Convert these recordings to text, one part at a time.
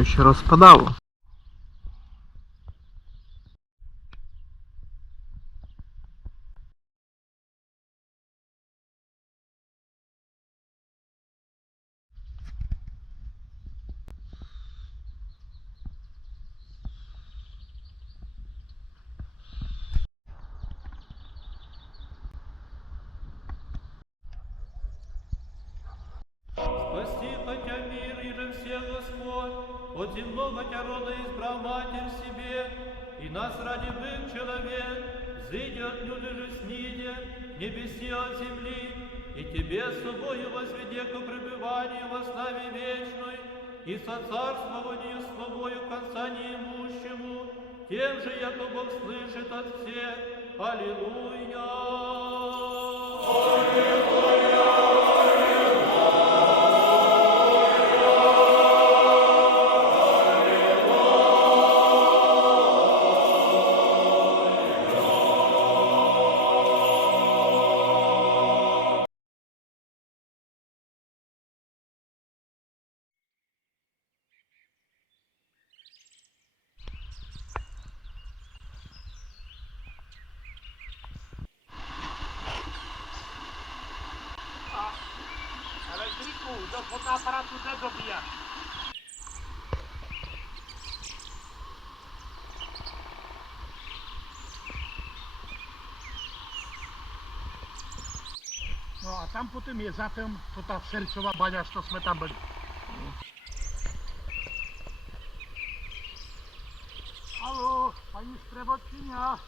I się rozpadało. Спасти хотя мир и же все Господь, от земного хотя рода избрал Матерь себе, и нас ради быв человек, люди же сниде, небеси от земли, и тебе с собою возведе к пребыванию во славе вечной, и со царствованию с тобою конца неимущему, тем же, яко Бог слышит от всех. Аллилуйя! No a tam po tym jezatem to ta sercowa bania, co sme tam byli. Halo, pani sprewodczynia.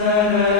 Sarah.